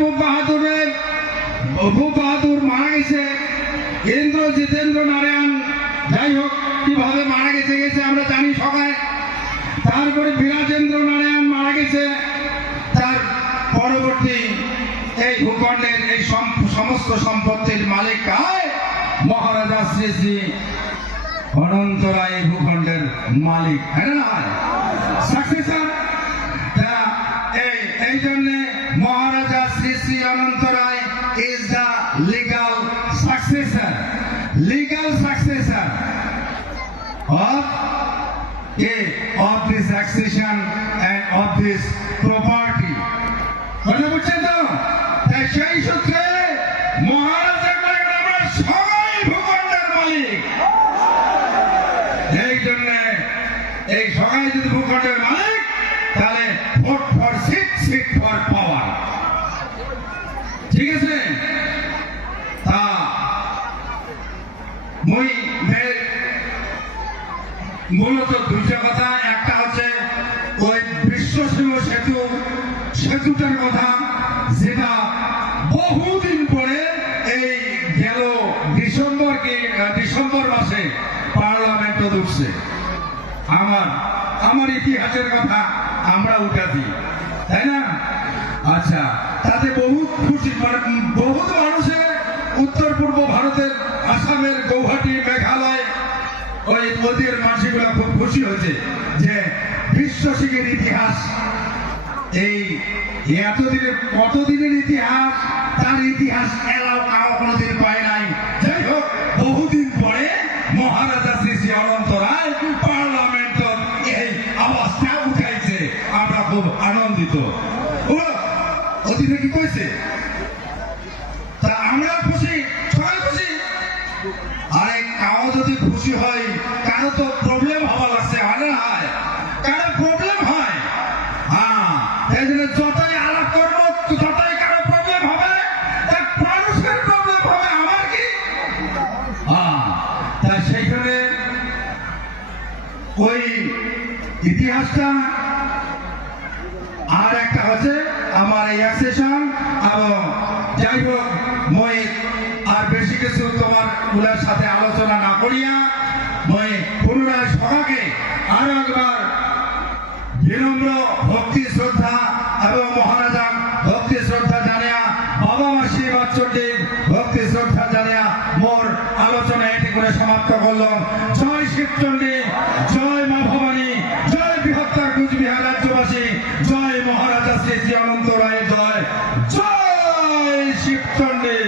ভূপ বাহাদুর মারা গেছে, ইন্দ্র জিতেন্দ্র নারায়ণ যাই হোক কিভাবে মারা গেছে আমরা জানি সবাই। তারপরে বিরাজেন্দ্র নারায়ণ মারা গেছে। তার পরবর্তী এই ভূখণ্ডের এই সমস্ত সম্পত্তির মালিক মহারাজা শ্রী শ্রী অনন্ত রায় ভূখণ্ডের মালিক, হ্যাঁ না সাকসেসর। এই জন্য মহারাজা শ্রী শ্রী অনন্ত রায় is the legal successor of this succession and of this property. কথা বুঝছেন তো? তাই সেই সূত্রে মহারাজা আমরা সবাই ভূখণ্ডের মালিক। এই জন্য এই সবাই যদি ভূখণ্ডের মালিক, তাহলে vote for seat, seat for power. ঠিক আছে? তা মূলত দুইটা কথা। একটা হচ্ছে ওই বিশ্বসিংহ সেতুটার কথা, যেটা বহুদিন পরে এই গেল ডিসেম্বর মাসে পার্লামেন্টে ঢুকছে। আমার ইতিহাসের কথা আমরা উঠাছি, তাই না? আচ্ছা, তাতে বহুত খুশি, মানে বহুত মানুষের উত্তর পূর্ব ভারতের আসামের গৌহাটি মেঘালয় ওই ওদের মানুষগুলা খুব খুশি হয়েছে যে বিশ্ব সিংহের ইতিহাস, এই কতদিনের ইতিহাস, তার ইতিহাস এলাও কোনোদিন পায় নাই। যাই হোক, বহুদিন পরে মহারাজা শ্রী শ্রী অনন্ত রায় পার্লামেন্ট এই আওয়াজটা উঠাইছে, আমরা খুব আনন্দিত। অতীতে কি কইছে, তা আমরা খুশি, সবাই খুশি। আরে কাউ যদি খুশি হয়, কারো তো প্রবলেম হওয়া লাগছে, হয় না? হয় কারো প্রবলেম হয়। হ্যাঁ, এই জন্য যতই আলাপ করবো ততই কারো প্রবলেম হবে, তার মানুষের প্রবলেম হবে, আমার কি? হ্যাঁ, তাই সেইখানে ওই ইতিহাসটা। আর একটা হচ্ছে আমার এই অ্যাক্সেশন, এবং যাই হোক মই আর বেশি কিছু তোমার গুলার সাথে আলোচনা না করিয়া মই পুনরায় সভাকে আরো একবার বিনম্র ভক্তি শ্রদ্ধা এবং মহারাজা ভক্তি শ্রদ্ধা জানিয়া, বাবা মাসি বাচ্চটি ভক্তি শ্রদ্ধা জানিয়া মোর আলোচনা এটি করে সমাপ্ত করলাম। জয় শিবচণ্ডী, জয় মা ভবানী, জয় বৃহত্তর কুচবিহার রাজ্যবাসী, জয় মহারাজা শ্রী শ্রী অনন্ত রায়, জয় জয় শিবচণ্ডী।